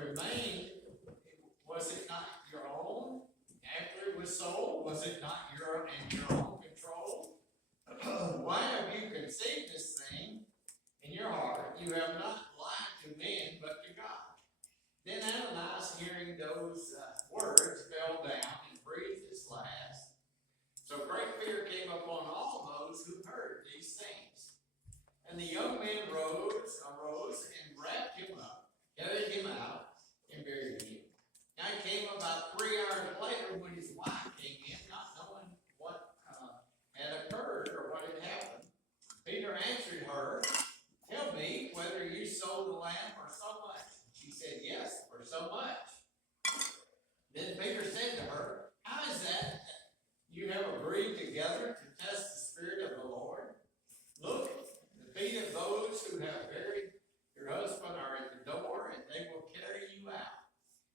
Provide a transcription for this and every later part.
remained, was it not your own? After it was sold, was it not your own control? Why have you conceived this thing in your heart? You have not lied to men, but to God. Then Ananias, hearing those words, fell down and breathed his last. So great fear came upon all those who heard these things. And the young man arose and wrapped him up, carried him out, and buried him. Now it came about 3 hours later when his wife came in, not knowing what had occurred or what had happened. Peter answered her, "Tell me whether you sold the land for so much." She said, "Yes, for so much." Then Peter said to her, "How is that you have agreed together to test the Spirit of the Lord? Look, the feet of those who have buried your husband are at the door, and they will carry you out."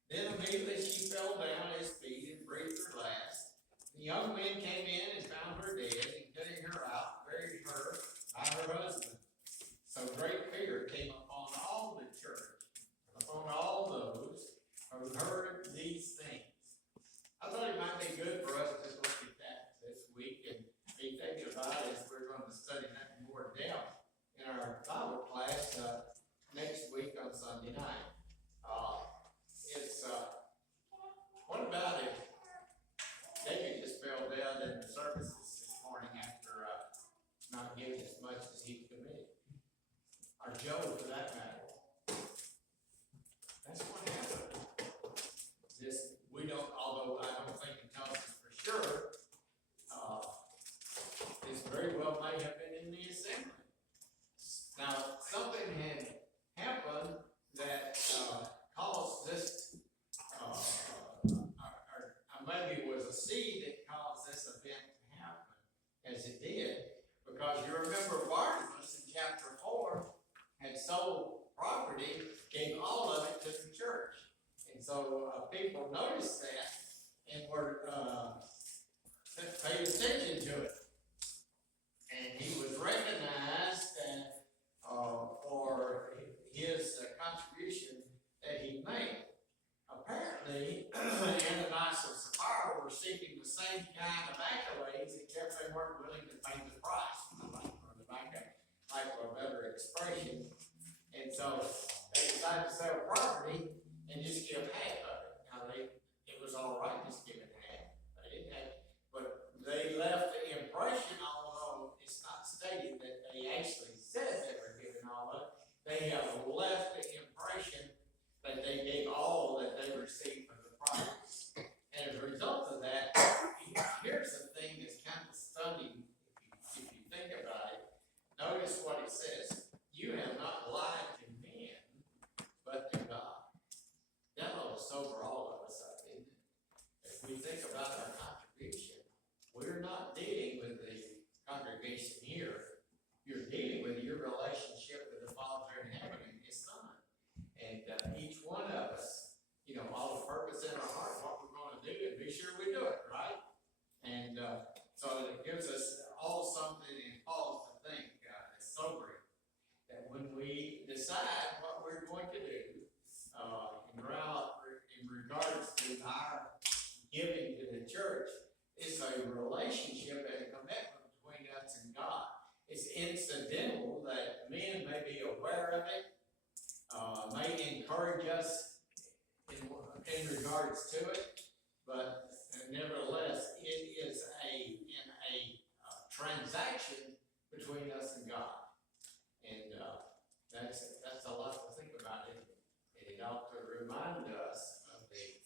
Then immediately she fell down at his feet and breathed her last. The young men came in and found her dead, and carrying her out, buried her by her husband. So great fear came upon all the church, upon all those who heard these things. I thought it might be good for us to look at that this week and be thinking about it as we're going to study that in more depth in our Bible class next week on Sunday night. What about it? David just fell down in the services this morning after not giving as much as he committed. Or Joe, for that matter. That's what happened. We don't, although I don't think it tells us for sure, this very well may have been in the assembly. Now, something had happened that caused this, or maybe it was a seed that caused this event to happen, as it did, because you remember Barnabas in chapter 4 had sold property, gave all of it to the church. And so people noticed that and were paid attention to it. And he was recognized for his contribution that he made. Apparently, Ananias and Sapphira were seeking the same kind of accolades, except they weren't willing to pay the price, like for a better expression. And so they decided to sell property and just give half of it. Now it was all right just giving half. They didn't have, but they left the impression, although it's not stated that they actually said they were giving all of it. They have left the impression that they gave all that they received for the price. And as a result of that, here's the thing that's kind of stunning if you think about it. Notice what it says. You have not lied to men, but to God. That ought to sober all of us up, isn't it? If we think about our contribution, we're not dealing with the congregation here. You're dealing with your relationship with the Father in heaven and His Son. And each one of us, all the purpose in our heart, what we're going to do, and be sure we do it, right? And so it gives us all something and pause to think, it's sobering, that when we decide what we're going to do in regards to our giving to the church, it's a relationship and a commitment between us and God. It's incidental that men may be aware of it, may encourage us in regards to it, but nevertheless, it is in a transaction between us and God. And that's a lot to think about, isn't it? And it ought to remind us of the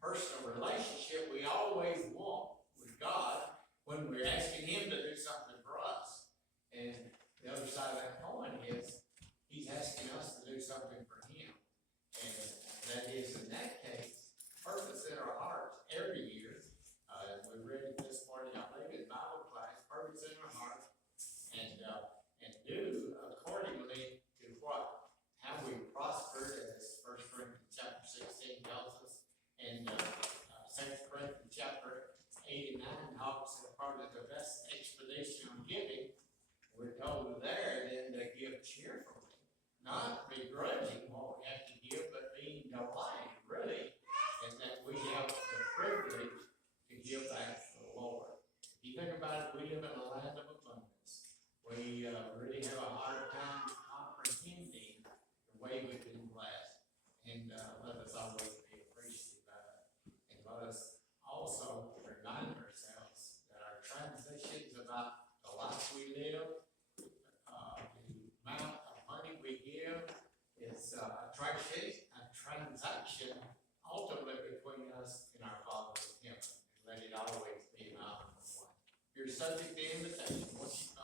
personal relationship we always want with God when we're asking Him to do something for us. And the other side of that coin is He's asking us to do something for Him. And that is, in that case, purpose in our hearts every year. We read it this morning, I think, in Bible class, purpose in our hearts, and do accordingly to how we prospered, as 1 Corinthians chapter 16 tells us, and 2 Corinthians chapter transaction ultimately between us and our Father in heaven. Let it always be an honor one. You're subject to invitation. Once you